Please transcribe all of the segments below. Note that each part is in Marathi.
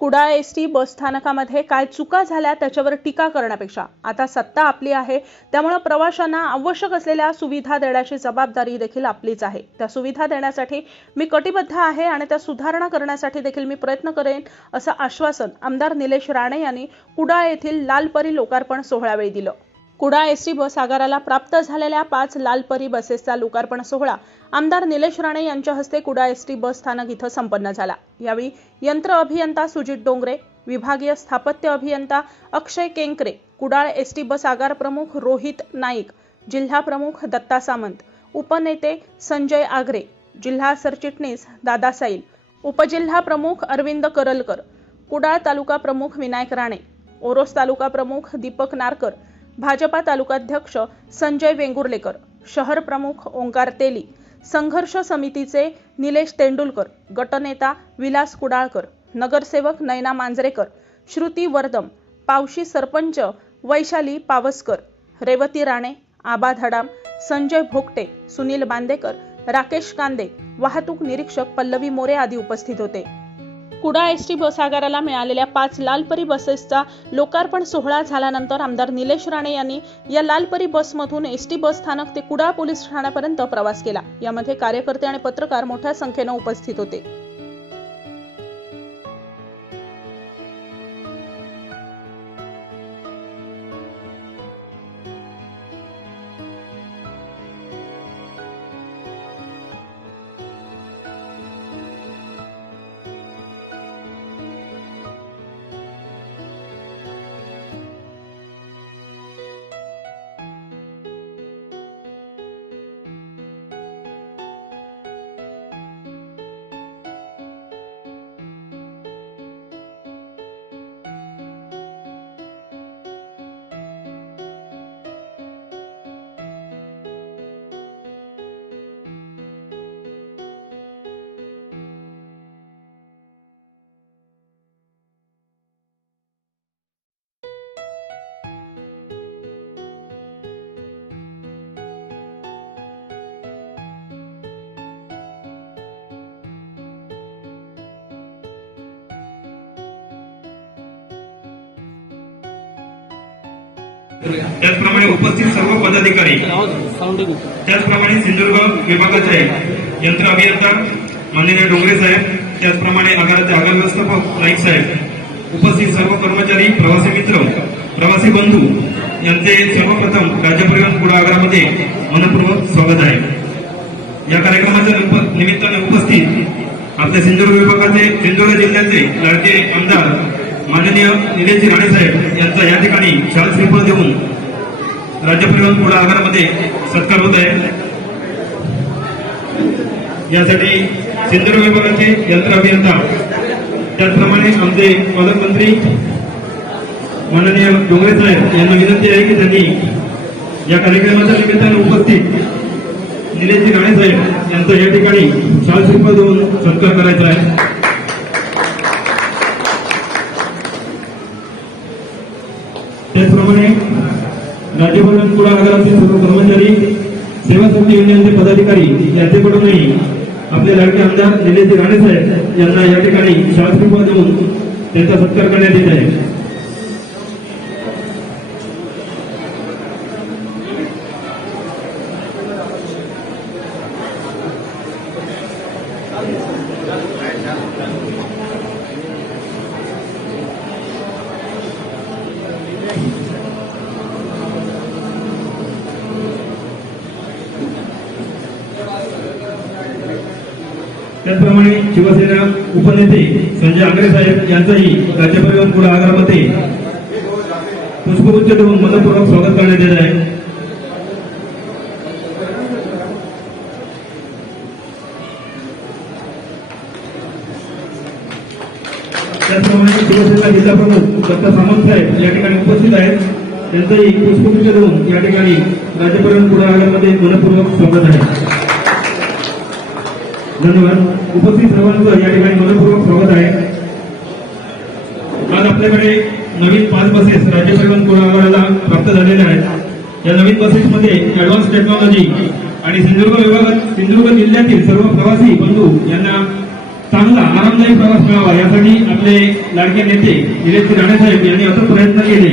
कुडाळ एस टी बस स्थानकामध्ये काय चुका झाल्या त्याच्यावर टीका करण्यापेक्षा? आता सत्ता आपली आहे त्यामुळं प्रवाशांना आवश्यक असलेल्या सुविधा देण्याची जबाबदारी देखील आपलीच आहे. त्या सुविधा देण्यासाठी मी कटिबद्ध आहे आणि त्या सुधारणा करण्यासाठी देखील मी प्रयत्न करेन असं आश्वासन आमदार निलेश राणे यांनी कुडाळ येथील लालपरी लोकार्पण सोहळ्यावेळी दिलं. कुडाळ एस टी बस आगाराला प्राप्त झालेल्या पाच लालपरी बसेसचा लोकार्पण सोहळा. आमदार निलेश राणे यांच्या हस्ते कुडाळ एस टी बस स्थानक इथं संपन्न झाला. यावेळी यंत्र अभियंता सुजित डोंगरे विभागीय स्थापत्य अभियंता Akshay Kenkare Kudal S T bus आगार प्रमुख रोहित नाईक जिल्हा प्रमुख दत्ता सामंत उपनेते संजय आगरे जिल्हा सरचिटणीस दादा साईल उपजिल्हा प्रमुख अरविंद करलकर कुडाळ तालुका प्रमुख विनायक राणे ओरोस तालुका प्रमुख दीपक नारकर भाजपा तालुकाध्यक्ष संजय वेंगुर्लेकर शहर प्रमुख ओंकार तेली संघर्ष समितीचे निलेश तेंडुलकर गटनेता विलास कुडाळकर नगरसेवक नयना मांजरेकर श्रुती वर्दम पावशी सरपंच वैशाली पावसकर रेवती राणे आबा धडाम संजय भोगटे सुनील बांदेकर राकेश कांदे वाहतूक निरीक्षक पल्लवी मोरे आदी उपस्थित होते. कुडा एस टी बस आगाराला मिळालेल्या पाच लालपरी बसेसचा लोकार्पण सोहळा झाल्यानंतर आमदार निलेश राणे यांनी या लालपरी बसमधून एस टी बस स्थानक ते कुडा पोलीस ठाण्यापर्यंत प्रवास केला. यामध्ये कार्यकर्ते आणि पत्रकार मोठ्या संख्येनं उपस्थित होते. त्याचप्रमाणे उपस्थित सर्व पदाधिकारी त्याचप्रमाणे सिंधुदुर्ग विभागाचे यंत्र अभियंता माननीय डोंगरे साहेब त्याचप्रमाणे आगाराचे आगार व्यवस्थापक नाईक साहेब उपस्थित सर्व कर्मचारी प्रवासी मित्र प्रवासी बंधू यांचे सर्वप्रथम राज्य परिवहन पुढे आगारामध्ये मनपूर्वक स्वागत आहे. या कार्यक्रमाच्या निमित्ताने उपस्थित आपल्या सिंधुदुर्ग विभागाचे सिंधुदुर्ग जिल्ह्याचे लाडके आमदार माननीय निलेशजी राणे साहेब यांचा या ठिकाणी शाल श्रीफळ देऊन राज्य परिवहन पुढे आगारामध्ये सत्कार होत आहे. यासाठी सिंधुदुर्ग विभागाचे यंत्र अभियंता त्याचप्रमाणे आमचे पालकमंत्री माननीय डोंगरे साहेब यांना विनंती आहे की त्यांनी या कार्यक्रमाच्या निमित्ताने उपस्थित निलेशजी राणे साहेब यांचा या ठिकाणी शाल श्रीफळ देऊन सत्कार करायचा आहे. त्याचप्रमाणे राज्य परिवहन पुढे आगाराचे सर्व कर्मचारी सेवा समिती युनियनचे पदाधिकारी यांच्याकडूनही आपले लाडके आमदार निलेश राणे साहेब यांना या ठिकाणी शास्त्रीपद देऊन त्यांचा सत्कार करण्यात येत आहे. त्याचप्रमाणे शिवसेना उपनेते संजय आंग्रे साहेब यांचंही राज्य पुढे आग्रामध्ये पुष्पगुच्छ देऊन मनपूर्वक स्वागत करण्यात येत आहे. त्याचप्रमाणे शिवसेना जिल्हा प्रमुख दत्ता सामंत साहेब या ठिकाणी उपस्थित आहेत. त्यांचंही पुष्पगुच्छ देऊन या ठिकाणी राज्य पुढे आग्रामध्ये मनपूर्वक स्वागत आहे. धन्यवाद. उपस्थित सर्वांचं या ठिकाणी मनपूर्वक स्वागत आहे. आज आपल्याकडे नवीन पाच बसेस राज्य परिवहन कोळागाराला प्राप्त झालेल्या आहेत. या नवीन बसेसमध्ये ऍडव्हान्स टेक्नॉलॉजी आणि सिंधुदुर्ग विभागात सिंधुदुर्ग जिल्ह्यातील सर्व प्रवासी बंधू यांना चांगला आरामदायी प्रवास मिळावा. यासाठी आपले लाडके नेते निलेश राणेसाहेब यांनी अथक प्रयत्न केले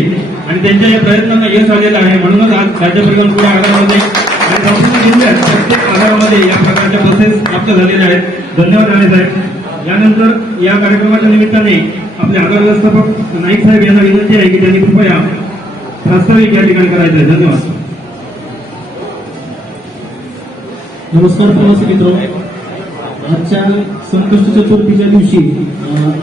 आणि त्यांच्या या प्रयत्नांना यश आलेलं आहे. म्हणूनच आज राज्य परिवहन पुढे आगारामध्ये आणि संपूर्ण जिल्ह्यात प्रत्येक या प्रकारच्या बसेस प्राप्त झालेल्या आहेत. धन्यवाद राणे साहेब. यानंतर या कार्यक्रमाच्या निमित्ताने आपले आगार व्यवस्थापक नाईक साहेब यांना विनंती आहे की त्यांनी कृपया प्रास्ताविक या ठिकाणी करायचं आहे. धन्यवाद. नमस्कार प्रवासी मित्र. आजच्या संकष्ट चतुर्थीच्या दिवशी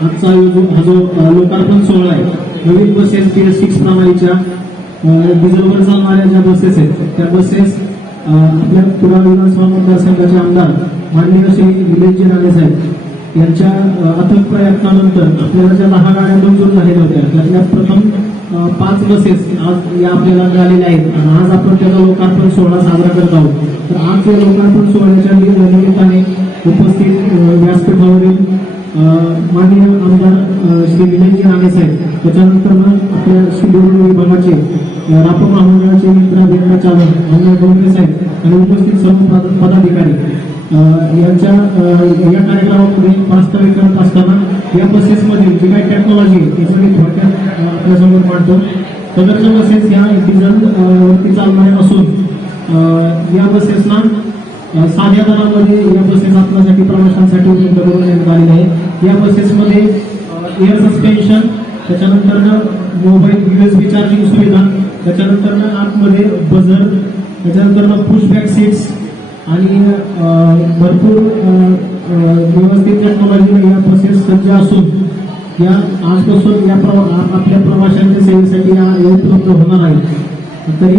आजचा हा जो लोकार्पण सोहळा आहे नवीन बसेस टी एस सिक्स प्रणालीच्या डिझेलवर चालणाऱ्या ज्या बसेस आहेत त्या बसेस आपल्या कुडाळ विधानसभा मतदारसंघाचे आमदार माननीय श्री निलेशजी राणे साहेब यांच्या अथक प्रयत्नानंतर आपल्याला ज्या दहा गाड्या मंजूर झालेल्या होत्या त्यातल्या प्रथम पाच बसेस आज या आपल्याला मिळालेल्या आहेत आणि आज आपण त्याचा लोकार्पण सोहळा साजरा करत आहोत. तर आज या लोकार्पण सोहळ्याच्या निमित्ताने उपस्थित व्यासपीठावरील माननीय आमदार श्री विनयजी राणे साहेब त्याच्यानंतर आपल्या सिंधुदुर्ग विभागाचे अ, महामंडळाचे मित्र भेटणं चालक अण्णा डोंगरे साहेब आणि उपस्थित सर्व पदाधिकारी. यांच्या या कार्यक्रमामध्ये प्रास्ताविक करत असताना या बसेसमध्ये जी काही टेक्नॉलॉजी आहे ती सगळी थोडक्यात आपल्यासमोर मांडतो सदरच्या बसेस ह्या डिझेल वरती चालणाऱ्या असून या बसेसना साध्या दरामध्ये या बसेस आपल्यासाठी प्रवाशांसाठी उपलब्ध करून देण्यात आलेल्या आहे या बसेसमध्ये एअर सस्पेन्शन त्याच्यानंतर मोबाईल युएसबी चार्जिंग सुविधा त्याच्यानंतर आतमध्ये बझर त्याच्यानंतर पुशबॅक सीट्स आणि भरपूर व्यवस्थित टेक्नॉलॉजी या बसेस सज्ज असून या आजपासून या प्रवा आपल्या प्रवाशांच्या सेवेसाठी या उपलब्ध होणार आहेत. तरी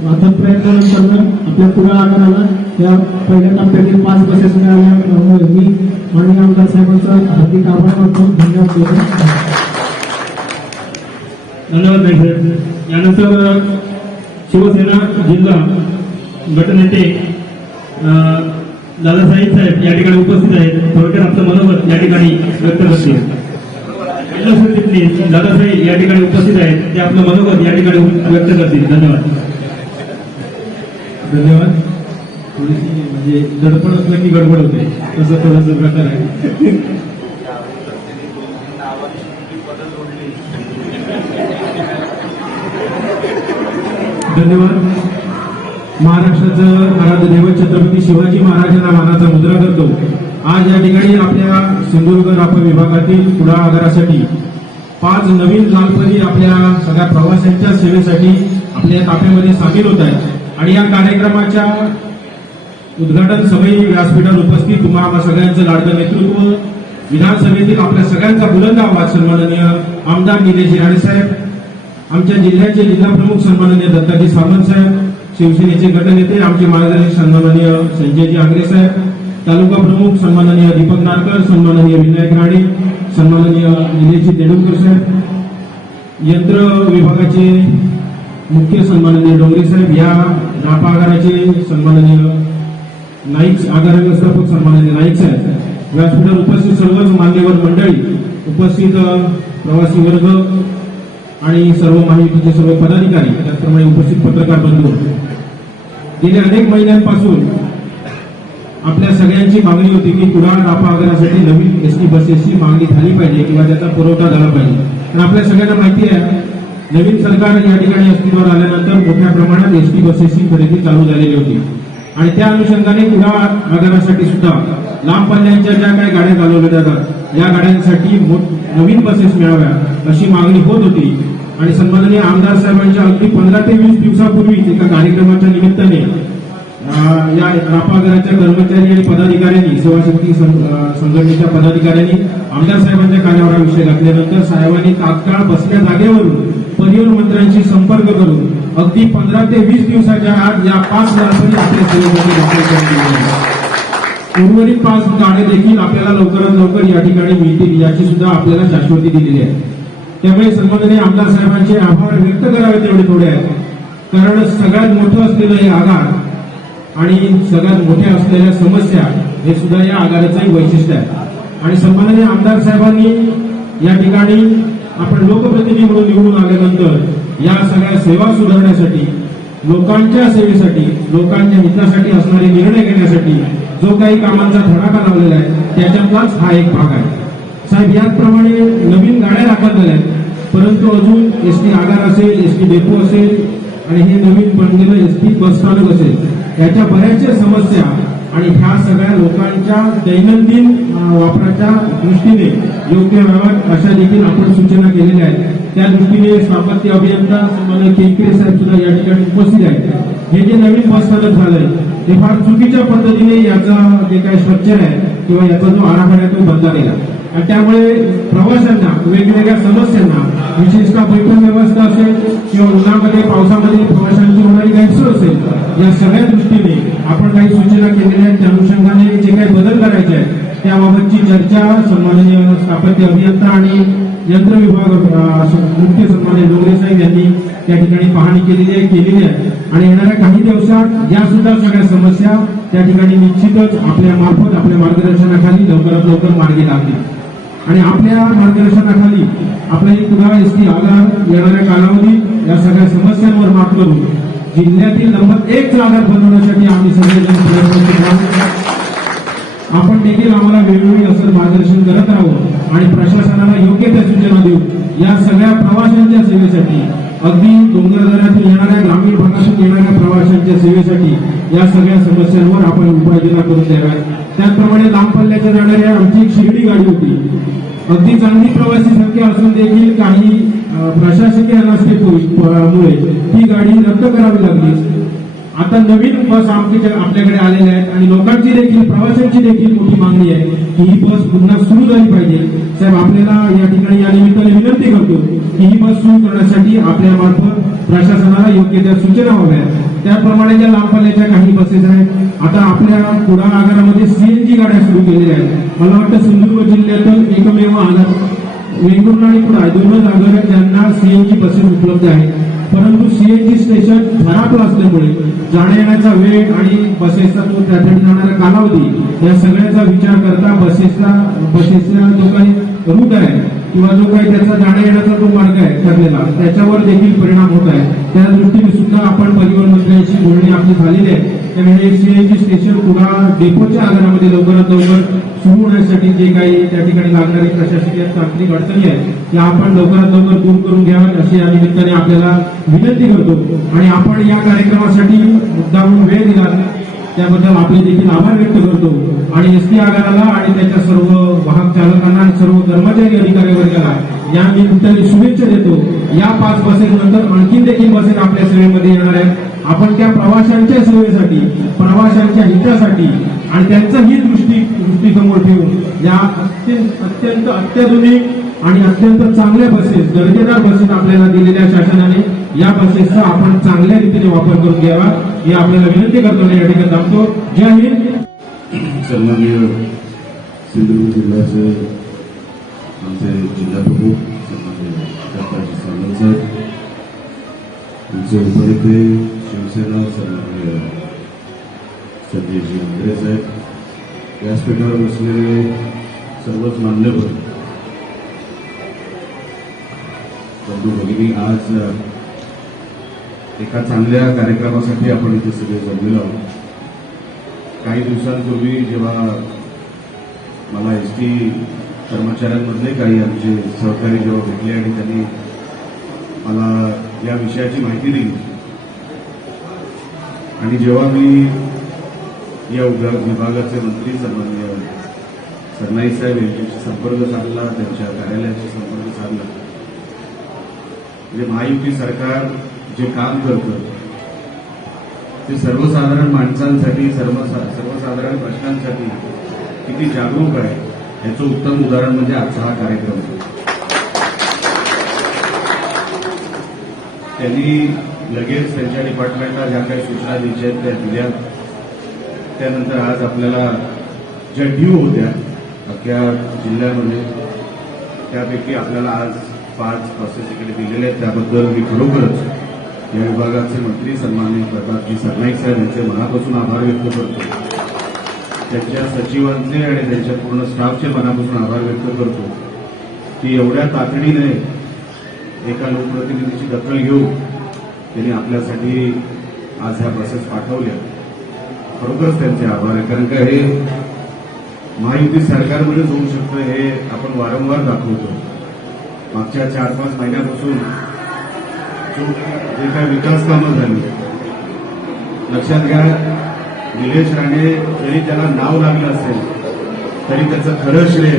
अ, आता प्रयत्नानंतर आपल्या पुढे आगाराला या पहिल्या टप्प्यातील पाच बसेस मिळाल्यामुळे मी माननीय आमदार साहेबांचा हार्दिक आभार धन्यवाद. धन्यवाद नाही साहेब यानंतर शिवसेना जिल्हा गटनेते दादासाहेब साहेब या ठिकाणी उपस्थित आहेत. थोडक्यात आपलं मनोगत या ठिकाणी व्यक्त करतील. दादासाहेब या ठिकाणी उपस्थित आहेत. ते आपलं मनोगत या ठिकाणी व्यक्त करतील. धन्यवाद. धन्यवाद. थोडीशी म्हणजे दडपण असलं की गडबड होते. तसं थोडासा प्रकार आहे? धन्यवाद. महाराष्ट्राचं आराध्य दैवत छत्रपती शिवाजी महाराजांना मानाचा मुद्रा करतो. आज या ठिकाणी आपल्या सिंधुदुर्ग रापा विभागातील पुढा आगारासाठी पाच नवीन लालपरी आपल्या सगळ्या प्रवाशांच्या सेवेसाठी आपल्या ताफ्यामध्ये सामील होत आहेत. आणि या कार्यक्रमाच्या उद्घाटन सभेत व्यासपीठावर उपस्थित तुम्हा आम्हा सगळ्यांचं लाडकं नेतृत्व विधानसभेतील आपल्या सगळ्यांचा बुलंद आवाज सन्माननीय आमदार निलेश राणे साहेब आमच्या जिल्ह्याचे जिल्हा प्रमुख सन्माननीय दत्ताजी सावंत साहेब शिवसेनेचे गटनेते आमचे मार्गदर्शक सन्माननीय संजयजी आंग्रे साहेब तालुका प्रमुख सन्माननीय दीपक नारकर सन्माननीय विनायक राणे सन्माननीय निलेशजी तेंडुलकर साहेब यंत्र विभागाचे मुख्य सन्माननीय डोंगरे साहेब या रापा आगाराचे सन्माननीय नाईक आगार व्यवस्थापक सन्माननीय नाईक साहेब व्यासपीठावर उपस्थित सर्वच मान्यवर मंडळी उपस्थित प्रवासी वर्ग आणि सर्व महायुतीचे सर्व पदाधिकारी त्याचप्रमाणे उपस्थित पत्रकार बंधू. गेल्या अनेक महिन्यांपासून आपल्या सगळ्यांची मागणी होती की कुडाळ नापा आगारासाठी नवीन एस टी बसेसची मागणी झाली पाहिजे किंवा त्याचा पुरवठा झाला पाहिजे. पण आपल्या सगळ्यांना माहिती आहे नवीन सरकार या ठिकाणी अस्तित्वात आल्यानंतर मोठ्या प्रमाणात एस टी बसेसची खरेदी चालू झालेली होती. आणि त्या अनुषंगाने कुडाळ आगारासाठी सुद्धा लांब पल्ल्यांच्या ज्या काही गाड्या चालवल्या जातात या गाड्यांसाठी मोठ- नवीन बसेस मिळाव्या अशी मागणी होत होती. आणि सन्माननीय आमदार साहेबांच्या अगदी पंधरा ते वीस दिवसापूर्वीच एका कार्यक्रमाच्या निमित्ताने या रापागराच्या कर्मचारी आणि पदाधिकाऱ्यांनी सेवाशक्ती सं- संघटनेच्या पदाधिकाऱ्यांनी आमदार साहेबांच्या कार्यावराविषयी विषय घातल्यानंतर साहेबांनी तात्काळ बसल्या जागेवरून परिवहन मंत्र्यांशी संपर्क करून अगदी पंधरा ते वीस दिवसाच्या आत या पाच लाखांनी आपल्या सेवेमध्ये दाखल करण्यात उर्वरित पाच गाणे देखील आपल्याला लवकरात लवकर या ठिकाणी मिळतील याची सुद्धा आपल्याला शाश्वती दिलेली आहे. त्यामुळे सन्माननीय आमदार साहेबांचे आभार व्यक्त करावे तेवढे थोडे आहेत. कारण सगळ्यात मोठं असलेलं हे आगार आणि सगळ्यात मोठ्या असलेल्या समस्या हे सुद्धा या आघाडीचं वैशिष्ट्य आहे. आणि सन्माननीय आमदार साहेबांनी या ठिकाणी आपण लोकप्रतिनिधी म्हणून निवडून आल्यानंतर या सगळ्या सेवा सुधारण्यासाठी लोकांच्या सेवेसाठी लोकांच्या हितासाठी असणारे निर्णय घेण्यासाठी जो काही कामांचा धडाका लावलेला आहे त्याच्यातलाच हा एक भाग आहे. साहेब याचप्रमाणे नवीन गाड्या दाखल झाल्या आहेत परंतु अजून एस टी आगार असेल एस टी डेपो असेल आणि हे नवीन बनलेलं एस टी बसस्थानक असेल याच्या बऱ्याचशा समस्या आणि ह्या सगळ्या लोकांच्या दैनंदिन वापराच्या दृष्टीने योग्य व्हाव्यात अशा देखील आपण सूचना केलेल्या आहेत. त्या दृष्टीने स्थापत्य अभियंता सन्मान्य केंकरे साहेब सुद्धा या ठिकाणी उपस्थित आहेत. हे जे नवीन बसस्थानक झालंय ते फार चुकीच्या पद्धतीने याचा जे काही स्ट्रक्चर आहे किंवा याचा जो आराखडा आहे तो बदला गेला आणि त्यामुळे प्रवाशांना वेगवेगळ्या समस्यांना विशेषतः बैठक व्यवस्था असेल किंवा उन्हामध्ये पावसामध्ये प्रवाशांची होणारी गैरसोय असेल या सगळ्या दृष्टीने आपण काही सूचना केलेल्या आहेत. त्या अनुषंगाने जे काही बदल करायचे आहेत त्याबाबतची चर्चा सन्माननीय स्थापत्य अभियंता आणि यंत्र विभाग मुख्य सन्मान्य डोंगरे साहेब यांनी त्या ठिकाणी पाहणी केलेली आहे केलेली आहे. आणि येणाऱ्या काही दिवसात या सुद्धा सगळ्या समस्या त्या ठिकाणी निश्चितच आपल्या मार्फत आपल्या मार्गदर्शनाखाली लवकरात लवकर मार्गी लागतील. आणि आपल्या मार्गदर्शनाखाली आपला एक पुन्हा एस टी आगार येणाऱ्या कालावधीत या सगळ्या समस्यांवर मात करून जिल्ह्यातील नंबर एक आधार बनवण्यासाठी आम्ही सगळेजण प्रयत्न आहोत आपण देखील आम्हाला वेळोवेळी असं मार्गदर्शन करत राहू आणि प्रशासनाला योग्य त्या सूचना देऊ. या सगळ्या प्रवाशांच्या सेवेसाठी अगदी डोंगरदऱ्यातून येणाऱ्या ग्रामीण भागातून येणाऱ्या प्रवाशांच्या सेवेसाठी या सगळ्या समस्यांवर आपण उपाययोजना करून द्याव्या त्याचप्रमाणे लांब पल्ल्याच्या जाणाऱ्या आमची एक शिर्डी गाडी होती. अगदी चांगली प्रवासी संख्या असून देखील काही प्रशासकीय नसते मुळे ती गाडी रद्द करावी लागली. आता नवीन बस आमच्या आपल्याकडे आलेल्या आहेत आणि लोकांची देखील प्रवाशांची देखील मोठी मागणी आहे की ही बस पुन्हा सुरू झाली पाहिजे. साहेब आपल्याला या ठिकाणी या निमित्ताने विनंती करतो की ही बस सुरू करण्यासाठी आपल्या मार्फत प्रशासनाला योग्य त्या सूचना हव्या त्याप्रमाणे ज्या लांब पल्ल्याच्या काही बसेस आहेत आता आपल्या कुडाळ आगारामध्ये सीएनजी गाड्या सुरू केलेल्या आहेत. मला वाटतं सिंधुदुर्ग जिल्ह्यातून एकमेव आगार वेंगुर्ला आणि कुडाळ दोनच आगार आहेत ज्यांना सीएनजी बसेस उपलब्ध आहेत परंतु सीएनजी स्टेशन खराब असल्यामुळे जाण्या येण्याचा वेळ आणि बसेसचा तो त्यासाठी जाणारा कालावधी या सगळ्याचा विचार करता बसेसचा बसेसचा जो काही रूट आहे किंवा जो काही त्याचा जाण्या येण्याचा जो मार्ग आहे ठरलेला त्याच्यावर देखील परिणाम होत आहे. त्या दृष्टीने सुद्धा आपण परिवहन मंत्र्यांशी बोलणी आपली झालेली आहे. त्यामुळे सीएनजी स्टेशन पुन्हा डेपोच्या आधारामध्ये लवकरात लवकर सुरू होण्यासाठी जे काही त्या ठिकाणी लागणारी प्रशासकीय तांत्रिक अडचणी आहेत त्या आपण लवकरात लवकर दूर करून घ्याव्यात अशी या निमित्ताने आपल्याला विनंती करतो. आणि आपण या कार्यक्रमासाठी मुद्दामून वेळ दिला. त्याबद्दल आपले देखील आभार व्यक्त करतो. आणि एस टी आगाराला आणि त्याच्या सर्व वाहक चालकांना आणि सर्व कर्मचारी अधिकारी वर्गाला या निमित्ताने शुभेच्छा देतो. या पाच बसेस नंतर आणखी देखील बसेस आपल्या सेवेमध्ये येणार आहेत. आपण त्या प्रवाशांच्या सेवेसाठी प्रवाशांच्या हितासाठी आणि त्यांचं ही दृष्टी दृष्टीसमोर ठेवून या अत्यंत अत्यंत अत्याधुनिक आणि अत्यंत चांगल्या बसेस दर्जेदार बसेस आपल्याला दिलेल्या शासनाने या बसेसचा आपण चांगल्या रीतीने वापर करून घ्यावा. ही आपल्याला विनंती करतो या ठिकाणी थांबतो. जय हिंद. सन्माननीय सिंधुदुर्ग जिल्ह्याचे आमचे जिल्हा प्रमुख सन्माननीय सावंत साहेब आमचे उपनेते शिवसेना सन्माननीय संजयजी आंद्रे साहेब व्यासपीठावर बसलेले सर्वच मान्यवर बंधू भगिनी आज एका चांगल्या कार्यक्रमासाठी आपण इथे सगळे जमलेलो आहोत. काही दिवसांपूर्वी जेव्हा मला एस टी कर्मचाऱ्यांमधले काही आमचे सहकारी जेव्हा भेटले आणि त्यांनी मला या विषयाची माहिती दिली. आणि जेव्हा मी या विभागाचे मंत्री सन्मान्य सरनाई साहेब यांच्याशी संपर्क साधला त्यांच्या कार्यालयाशी संपर्क साधला. म्हणजे महायुती सरकार जे काम करतं ते सर्वसाधारण माणसांसाठी सर्व सर्वसाधारण प्रश्नांसाठी किती जागरूक आहे याचं उत्तम उदाहरण म्हणजे आजचा हा कार्यक्रम. त्यांनी लगेच त्यांच्या डिपार्टमेंटला ज्या काही सूचना द्यायच्या आहेत त्या दिल्या. त्यानंतर आज आपल्याला ज्या ड्यू होत्या अख्ख्या जिल्ह्यामध्ये त्यापैकी आपल्याला आज पाच बसेस इकडे दिलेले आहेत. त्याबद्दल मी खरोखरच या विभागाचे मंत्री सन्माननीय प्रतापजी सरनाईक साहेब यांचे मनापासून आभार व्यक्त करतो. त्यांच्या सचिवांचे आणि त्यांच्या पूर्ण स्टाफचे मनापासून आभार व्यक्त करतो की एवढ्या तातडीने एका लोकप्रतिनिधीची दखल घेऊन त्यांनी आपल्यासाठी आज ह्या बसेस पाठवल्या. खरोखरच त्यांचे आभार आहे. कारण का हे महायुती सरकारमध्येच होऊ शकतं हे आपण वारंवार दाखवतो. मागच्या चार पाच महिन्यापासून जे काय विकास कामं झाली लक्षात घ्या निलेश राणे जरी त्याला नाव लागलं असेल तरी त्याचं खरं श्रेय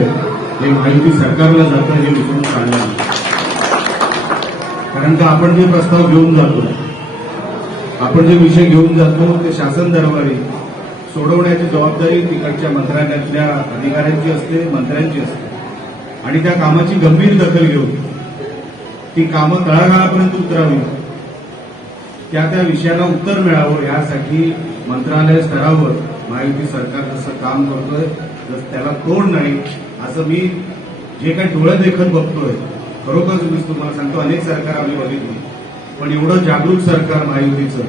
हे माहिती सरकारला जातं हे विसरून काढलं कारण का आपण जे प्रस्ताव घेऊन जातो आपण जे विषय घेऊन जातो ते शासन दरबारी सोडवण्याची जबाबदारी तिकडच्या मंत्रालयातल्या अधिकाऱ्यांची असते मंत्र्यांची असते. आणि त्या कामाची गंभीर दखल घेऊन ती कामं तळागाळापर्यंत उतरावी. त्या त्या विषयाला उत्तर मिळावं यासाठी मंत्रालय स्तरावर महायुती सरकार जसं काम करतोय जसं त्याला तोड नाही असं मी जे काही डोळ्या देखत बघतोय खरोखर मी तुम्हाला सांगतो अनेक सरकार आम्ही बघितली. पण एवढं जागरूक सरकार महायुतीचं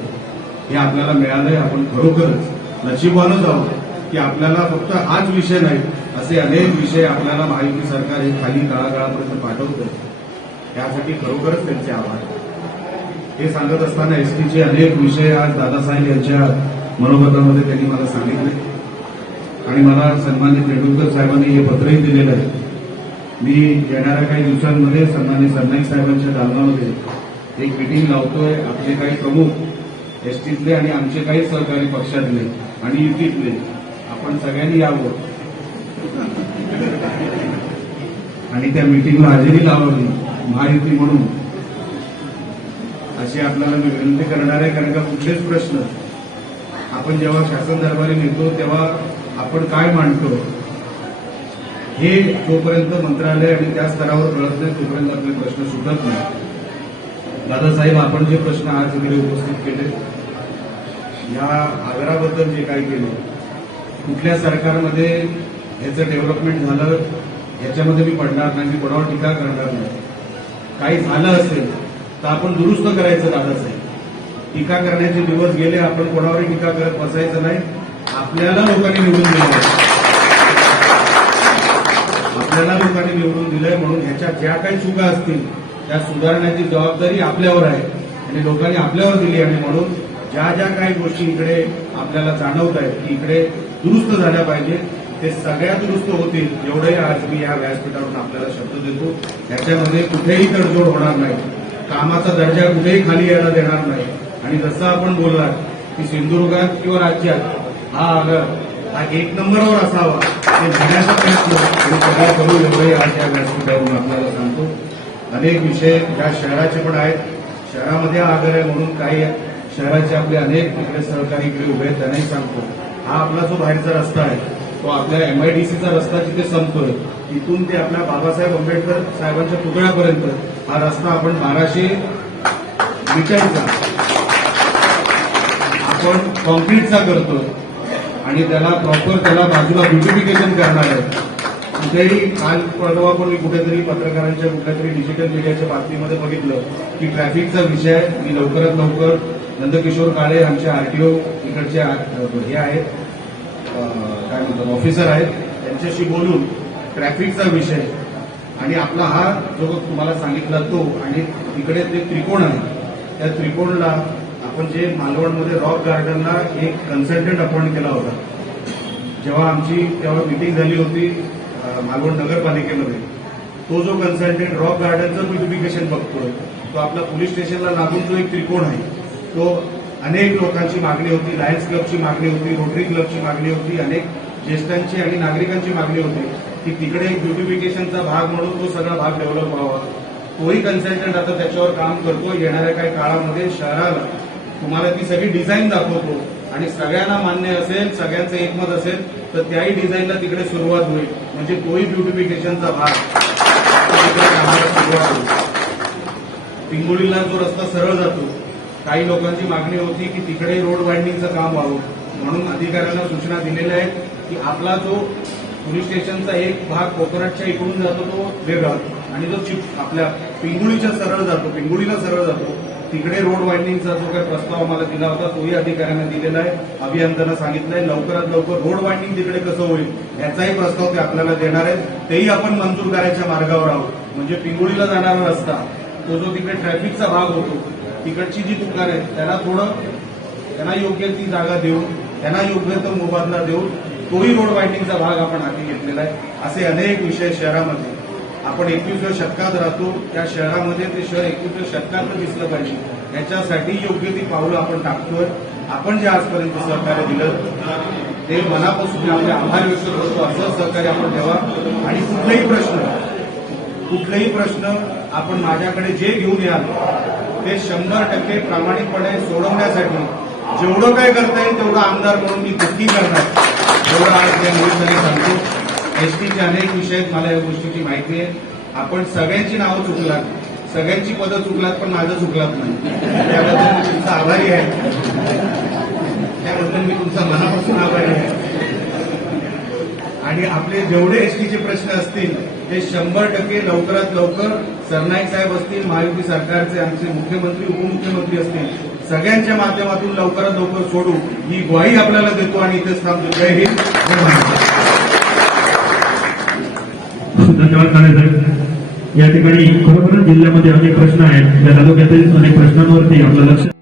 हे आपल्याला मिळालंय आपण खरोखरच नशिबानच आहोत की आपल्याला फक्त हाच विषय नाही असे अनेक विषय आपल्याला महायुती सरकार हे खाली काळाकाळापर्यंत पाठवतं यासाठी खरोखरच त्यांचे आभार. हे सांगत असताना एसटीचे अनेक विषय आज दादासाहेब यांच्या मनोगतामध्ये त्यांनी मला सांगितले. आणि मला सन्मानित तेंडुलकर साहेबांनी हे पत्रही दिलेलं आहे. मी येणाऱ्या काही दिवसांमध्ये सन्मानित सरनाईक साहेबांच्या दालनामध्ये एक मिटिंग लावतोय. आपले काही प्रमुख एसटीतले आणि आमचे काही सहकारी पक्षातले आणि युतीतले आपण सगळ्यांनी यावं. आणि त्या मिटिंगला हजेरी लावावी. महायुती म्हणून. अशी आपल्याला मी विनंती करणार आहे कारण का कुठलेच प्रश्न. आपण जेव्हा शासन दरबारी नेतो तेव्हा आपण काय मांडतो? हे जोपर्यंत मंत्रालय आणि त्या स्तरावर कळत नाही तोपर्यंत आपले प्रश्न सुटत नाही. दादासाहेब आपण जे प्रश्न आज इकडे उपस्थित केले या आग्राबद्दल जे काही केलं कुठल्या सरकारमध्ये ह्याचं डेव्हलपमेंट झालं याच्यामध्ये मी पडणार नाही मी कोणावर टीका करणार नाही. काही झालं असेल तर आपण दुरुस्त करायचं दादासाहेब टीका करण्याचे दिवस गेले आपण कोणावरही टीका करत बसायचं नाही. आपल्याला लोकांनी निवडून दिलं आपल्याला लोकांनी निवडून दिलंय म्हणून ह्याच्या ज्या काही चुका असतील त्या सुधारण्याची जबाबदारी आपल्यावर आहे. आणि लोकांनी आपल्यावर दिली आणि म्हणून ज्या ज्या काही गोष्टी इकडे आपल्याला जाणवत आहेत की इकडे दुरुस्त झाल्या पाहिजे ते सगळ्या दुरुस्त होतील एवढे आज मी या व्यासपीठावरून आपल्याला शब्द देतो. त्याच्यामध्ये कुठेही तडजोड होणार नाही. कामाचा दर्जा कुठेही खाली यायला देणार नाही. आणि जसं आपण बोललात की सिंधुदुर्गात किंवा राज्यात हा आगर हा एक नंबरवर असावा ते घेण्याचा प्रयत्न आणि सगळ्या करू एवढे आज या व्यासपीठावरून आपल्याला सांगतो. अनेक विषय या शहराचे पण आहेत. शहरामध्ये आगर आहे म्हणून काही शहराचे आपले अनेक तिकडे सहकारी इकडे उभे आहेत त्यांनाही सांगतो. हा आपला जो बाहेरचा रस्ता आहे तो आपल्या एमआयडीसीचा रस्ता जिथे संपतोय तिथून ते आपल्या बाबासाहेब आंबेडकर साहेबांच्या पुतळ्यापर्यंत हा रस्ता आपण बाराशे मीटरचा आपण कॉन्क्रीटचा करतोय. आणि त्याला प्रॉपर त्याला बाजूला ब्युटिफिकेशन करणार आहे. कुठेही काल परवा पण मी कुठेतरी पत्रकारांच्या कुठल्या तरी डिजिटल मीडियाच्या बातमीमध्ये बघितलं की ट्रॅफिकचा विषय मी लवकरात लवकर नंदकिशोर काळे आमच्या आरटीओ इकडचे हे आहेत. काय म्हणतात ऑफिसर आहेत त्यांच्याशी बोलून ट्रॅफिकचा विषय. आणि आपला हा जो तुम्हाला सांगितला तो आणि तिकडे ते त्रिकोण आहे त्या त्रिकोणला आपण जे मालवणमध्ये रॉक गार्डनला एक कन्सल्टंट अपॉइंट केला होता. जेव्हा आमची तेव्हा मिटिंग झाली होती मालवण नगरपालिकेमध्ये. तो जो कन्सल्टंट रॉक गार्डनचं ब्युटिफिकेशन बघतोय तो आपला पोलीस स्टेशनला लागून जो एक त्रिकोण आहे तो अनेक लोकांची मागणी होती लायन्स क्लबची मागणी होती रोटरी क्लबची मागणी होती अनेक ज्येष्ठांची आणि नागरिकांची मागणी होती की तिकडे एक ब्युटिफिकेशनचा भाग म्हणून तो सगळा भाग डेव्हलप व्हावा. तोही कन्सल्टंट आता त्याच्यावर काम करतो येणाऱ्या काही काळामध्ये शहराला तुम्हाला ती सगळी डिझाईन दाखवतो आणि सगळ्यांना मान्य असेल सगळ्यांचं एकमत असेल तर त्याही डिझाईनला तिकडे सुरुवात होईल. म्हणजे तोही ब्युटिफिकेशनचा भाग. तिकडे कामाला सुरुवात होईल. पिंगोळीला जो रस्ता सरळ जातो काही लोकांची मागणी होती की तिकडे रोड वाढणीचं काम व्हावं. म्हणून अधिकाऱ्यांना सूचना दिलेल्या आहेत की आपला जो पोलीस स्टेशनचा एक भाग कोकणातच्या इकडून जातो तो वेगळा आणि जो चिप आपल्या पिंगुळीच्या सरळ जातो पिंगुळीला सरळ जातो तिकडे रोड वाइंडिंगचा जो काही प्रस्ताव आम्हाला दिला होता तोही अधिकाऱ्यांना दिलेला आहे. अभियंत्यांना सांगितलंय लवकरात लवकर रोड वाइंडिंग तिकडे कसं होईल याचाही प्रस्ताव ते आपल्याला देणार आहेत. तेही आपण मंजूर करायच्या मार्गावर आहोत. म्हणजे पिंगुळीला जाणारा रस्ता तो जो तिकडे ट्रॅफिकचा भाग होतो तिकडची जी पुकार आहेत त्याला थोडं त्यांना योग्य ती जागा देऊन त्यांना योग्य तो मोबदला देऊन तोही रोड वाईटिंगचा भाग आपण हाती घेतलेला आहे. असे अनेक विषय शहरामध्ये. आपण एकवीसव्या शतकात राहतो त्या शहरामध्ये ते शहर एकवीसव्या शतकात दिसलं पाहिजे. याच्यासाठी योग्य ती पावलं आपण टाकतोय. आपण जे आजपर्यंत सहकार्य दिलं ते मनापासून आपले आभार व्यक्त करतो. असं सहकार्य आपण द्यावा आणि कुठलेही प्रश्न कुठलेही प्रश्न आपण माझ्याकडे जे घेऊन याल ते शंभर टक्के प्रामाणिकपणे सोडवण्यासाठी जेवढं काय करता येईल तेवढं आमदार म्हणून मी नक्की करणार. एवढं आज या निमित्ताने सांगतो. एसटीचे अनेक विषय आहेत मला या गोष्टीची माहिती आहे. आपण सगळ्यांची नावं चुकलात. सगळ्यांची पदं चुकलात पण माझं चुकलात नाही. त्याबद्दल मी तुमचा आभारी आहे. त्याबद्दल मी तुमचा मनापासून आभारी आहे. आणि आपले जेवढे एसटीचे प्रश्न असतील ते शंभर टक्के लवकरात लवकर सरनाईक साहेब असतील महायुती सरकारचे आमचे मुख्यमंत्री उपमुख्यमंत्री असतील सगळ्यांच्या माध्यमातून लवकरात लवकर सोडू ही ग्वाही आपल्याला देतो आणि इथेच थांबतो जय हिंद धन्यवाद साहेब. या ठिकाणी खरोखरच जिल्ह्यामध्ये अनेक प्रश्न आहेत. या तालुक्यातील अनेक प्रश्नांवरती आपलं लक्ष